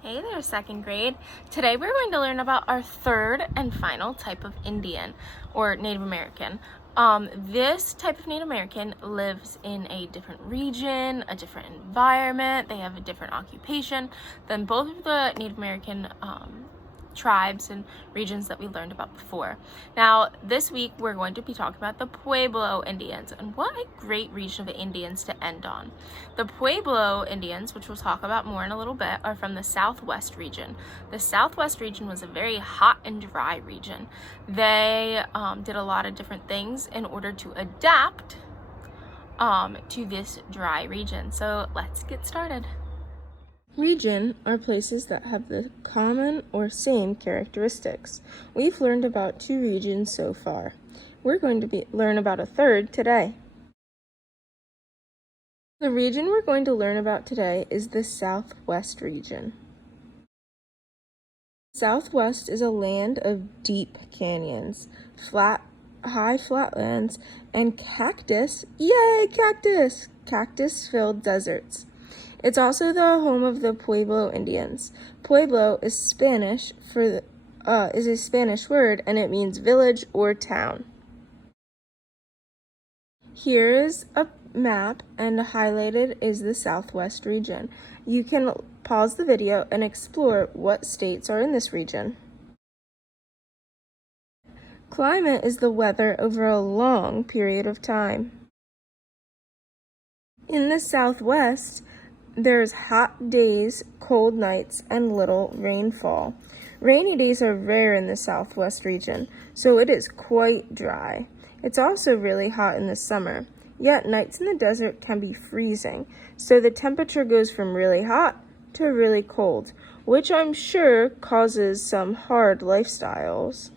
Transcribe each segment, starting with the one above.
Hey there, second grade. Today we're going to learn about our third and final type of Indian or Native American. This type of Native American lives in a different region, a different environment. They have a different occupation than both of the Native American tribes and regions that we learned about before. Now, this week we're going to be talking about the Pueblo Indians, and what a great region of Indians to end on. The Pueblo Indians, which we'll talk about more in a little bit, are from the Southwest region. The Southwest region was a very hot and dry region. They did a lot of different things in order to adapt to this dry region. So let's get started. Region are places that have the common or same characteristics. We've learned about 2 regions so far. We're going to learn about a third today. The region we're going to learn about today is the Southwest region. Southwest is a land of deep canyons, high flatlands, and cactus-filled deserts. It's also the home of the Pueblo Indians. Pueblo is Spanish is a Spanish word, and it means village or town. Here is a map, and highlighted is the Southwest region. You can pause the video and explore what states are in this region. Climate is the weather over a long period of time. In the Southwest, there's hot days, cold nights, and little rainfall. Rainy days are rare in the Southwest region, so it is quite dry. It's also really hot in the summer, yet nights in the desert can be freezing, so the temperature goes from really hot to really cold, which I'm sure causes some hard lifestyles.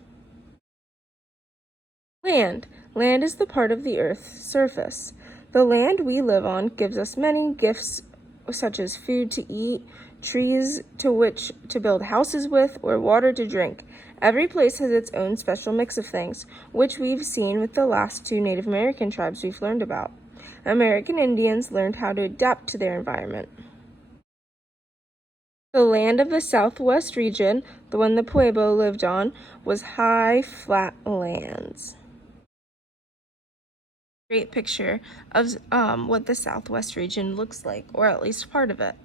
Land. Land is the part of the Earth's surface. The land we live on gives us many gifts such as food to eat, trees to which to build houses with, or water to drink. Every place has its own special mix of things, which we've seen with the last 2 Native American tribes we've learned about. American Indians learned how to adapt to their environment. The land of the Southwest region, the one the Pueblo lived on, was high, flat lands. Great picture of what the Southwest region looks like, or at least part of it.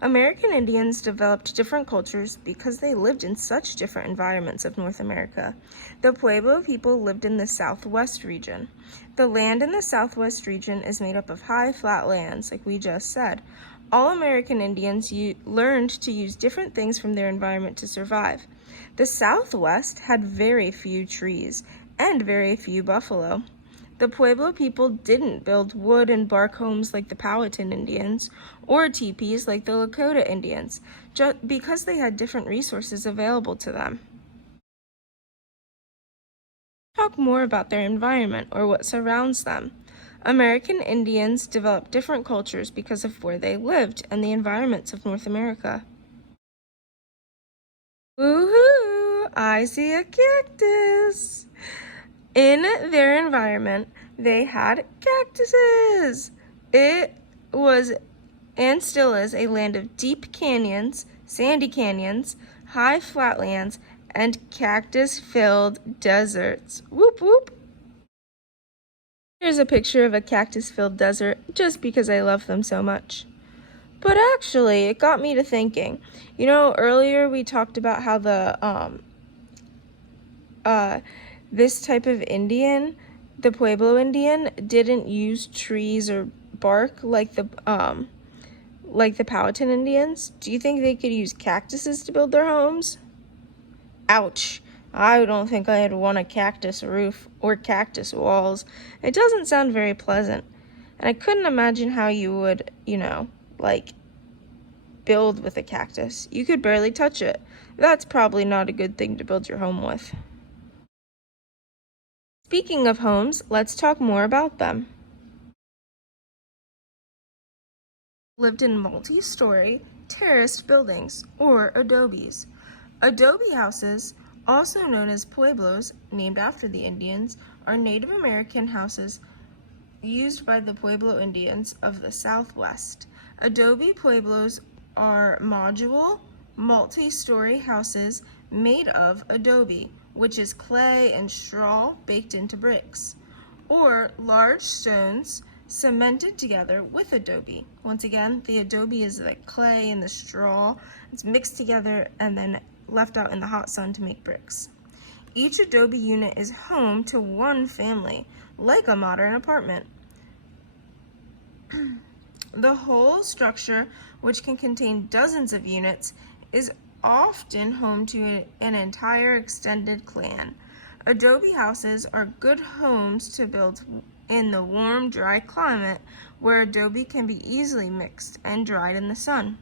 American Indians developed different cultures because they lived in such different environments of North America. The Pueblo people lived in the Southwest region. The land in the Southwest region is made up of high, flat lands, like we just said. All American Indians learned to use different things from their environment to survive. The Southwest had very few trees and very few buffalo. The Pueblo people didn't build wood and bark homes like the Powhatan Indians, or teepees like the Lakota Indians, just because they had different resources available to them. Talk more about their environment, or what surrounds them. American Indians developed different cultures because of where they lived and the environments of North America. Woohoo! I see a cactus! In their environment, they had cactuses. It was and still is a land of deep canyons, sandy canyons, high flatlands, and cactus-filled deserts. Whoop whoop. Here's a picture of a cactus-filled desert just because I love them so much. But actually, it got me to thinking. You know, earlier we talked about how this type of Indian, the Pueblo Indian, didn't use trees or bark like the Powhatan Indians. Do you think they could use cactuses to build their homes? Ouch. I don't think I'd want a cactus roof or cactus walls. It doesn't sound very pleasant. And I couldn't imagine how you would, build with a cactus. You could barely touch it. That's probably not a good thing to build your home with. Speaking of homes, let's talk more about them. Lived in multi-story, terraced buildings, or adobes. Adobe houses, also known as pueblos, named after the Indians, are Native American houses used by the Pueblo Indians of the Southwest. Adobe pueblos are modular multi-story houses made of adobe, which is clay and straw baked into bricks, or large stones cemented together with adobe. Once again, the adobe is the clay and the straw. It's mixed together and then left out in the hot sun to make bricks. Each adobe unit is home to one family, like a modern apartment. The whole structure, which can contain dozens of units, is often home to an entire extended clan. Adobe houses are good homes to build in the warm, dry climate where adobe can be easily mixed and dried in the sun.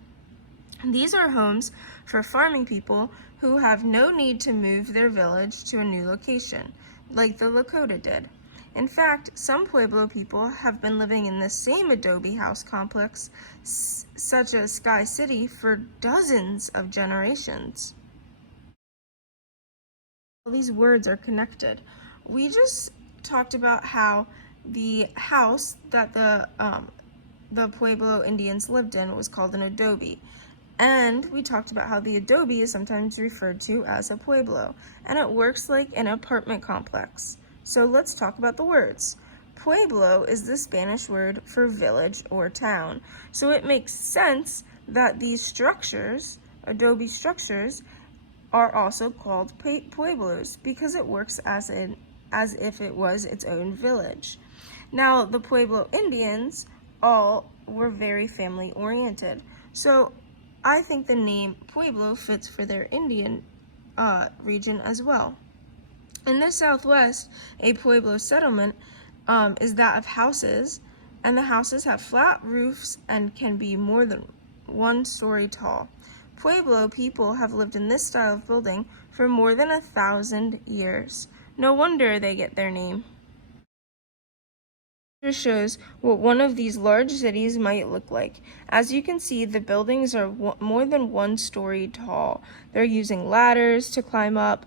These are homes for farming people who have no need to move their village to a new location, like the Lakota did. In fact, some Pueblo people have been living in the same adobe house complex, such as Sky City, for dozens of generations. All these words are connected. We just talked about how the house that the Pueblo Indians lived in was called an adobe. And we talked about how the adobe is sometimes referred to as a pueblo, and it works like an apartment complex. So let's talk about the words. Pueblo is the Spanish word for village or town. So it makes sense that these structures, adobe structures, are also called pueblos because it works as if it was its own village. Now, the Pueblo Indians all were very family oriented. So I think the name Pueblo fits for their Indian region as well. In the Southwest, a Pueblo settlement is that of houses, and the houses have flat roofs and can be more than 1 story tall. Pueblo people have lived in this style of building for more than 1,000 years. No wonder they get their name. It shows what one of these large cities might look like. As you can see, the buildings are more than 1 story tall. They're using ladders to climb up,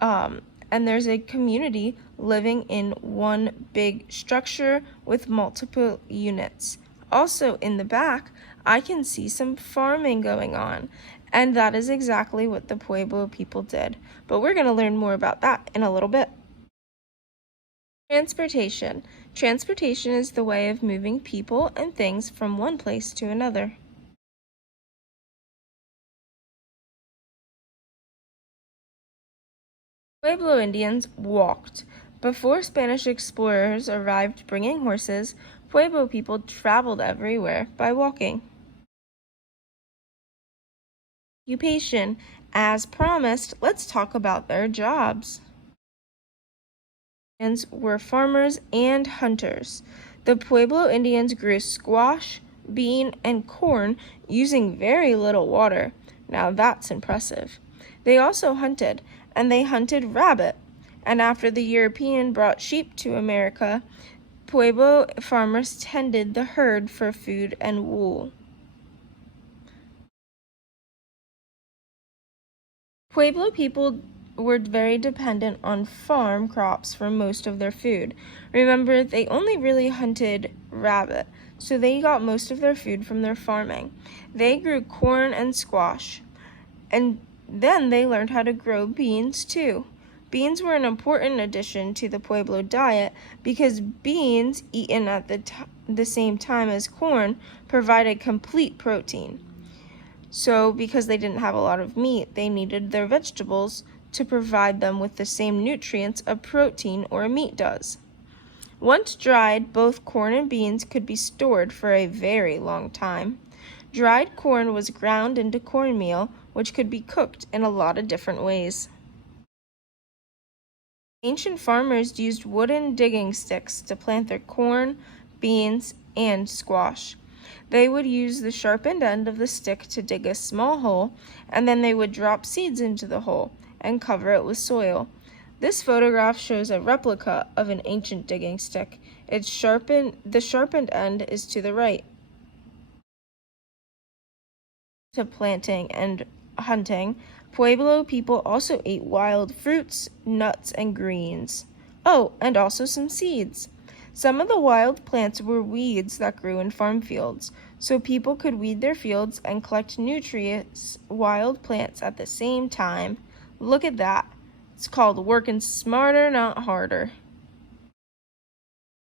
and there's a community living in one big structure with multiple units. Also in the back, I can see some farming going on, and that is exactly what the Pueblo people did. But we're going to learn more about that in a little bit. Transportation. Transportation is the way of moving people and things from one place to another. Pueblo Indians walked. Before Spanish explorers arrived bringing horses, Pueblo people traveled everywhere by walking. Occupation. As promised, let's talk about their jobs. Indians were farmers and hunters. The Pueblo Indians grew squash, bean, and corn using very little water. Now that's impressive. They also hunted, and they hunted rabbit. And after the European brought sheep to America, Pueblo farmers tended the herd for food and wool. Pueblo people were very dependent on farm crops for most of their food. Remember, they only really hunted rabbit, so they got most of their food from their farming. They grew corn and squash, and then they learned how to grow beans too. Beans were an important addition to the Pueblo diet because beans, eaten at the same time as corn, provided complete protein. So because they didn't have a lot of meat, they needed their vegetables to provide them with the same nutrients a protein or a meat does. Once dried, both corn and beans could be stored for a very long time. Dried corn was ground into cornmeal, which could be cooked in a lot of different ways. Ancient farmers used wooden digging sticks to plant their corn, beans, and squash. They would use the sharpened end of the stick to dig a small hole, and then they would drop seeds into the hole and cover it with soil. This photograph shows a replica of an ancient digging stick. The sharpened end is to the right. To planting and hunting, Pueblo people also ate wild fruits, nuts, and greens. Oh, and also some seeds. Some of the wild plants were weeds that grew in farm fields, so people could weed their fields and collect nutritious wild plants at the same time. Look at that. It's called working smarter, not harder.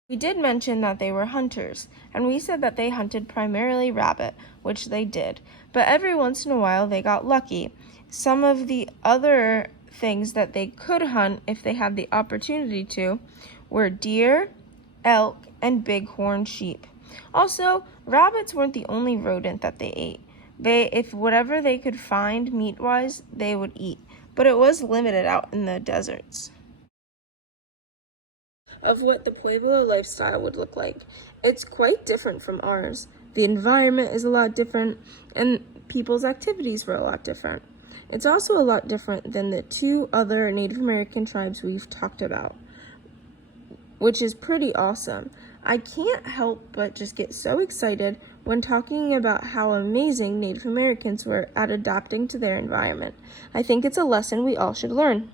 We did mention that they were hunters, and we said that they hunted primarily rabbit, which they did, but every once in a while they got lucky. Some of the other things that they could hunt if they had the opportunity to were deer, elk, and bighorn sheep. Also, rabbits weren't the only rodent that they ate. If whatever they could find meat-wise, they would eat, but it was limited out in the deserts. Of what the Pueblo lifestyle would look like. It's quite different from ours. The environment is a lot different, and people's activities were a lot different. It's also a lot different than the two other Native American tribes we've talked about, which is pretty awesome. I can't help but just get so excited when talking about how amazing Native Americans were at adapting to their environment. I think it's a lesson we all should learn.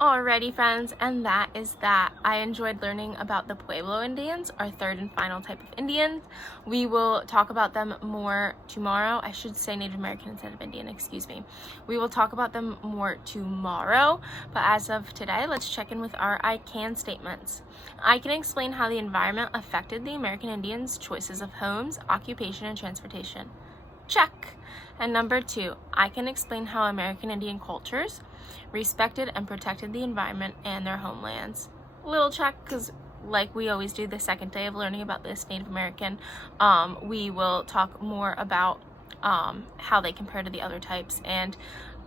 Alrighty friends, and that is that. I enjoyed learning about the Pueblo Indians, our third and final type of Indians. We will talk about them more tomorrow. I should say Native American instead of Indian, excuse me. We will talk about them more tomorrow, but as of today, let's check in with our I can statements. I can explain how the environment affected the American Indians' choices of homes, occupation, and transportation. Check. And number 2, I can explain how American Indian cultures respected and protected the environment and their homelands. Little check, because like we always do the second day of learning about this Native American, we will talk more about how they compare to the other types and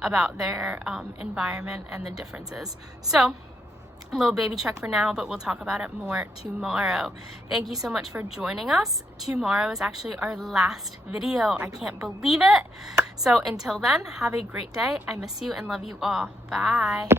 about their environment and the differences. So, a little baby check for now, but we'll talk about it more tomorrow. Thank you so much for joining us. Tomorrow is actually our last video. I can't believe it. So until then, have a great day. I miss you and love you all. Bye.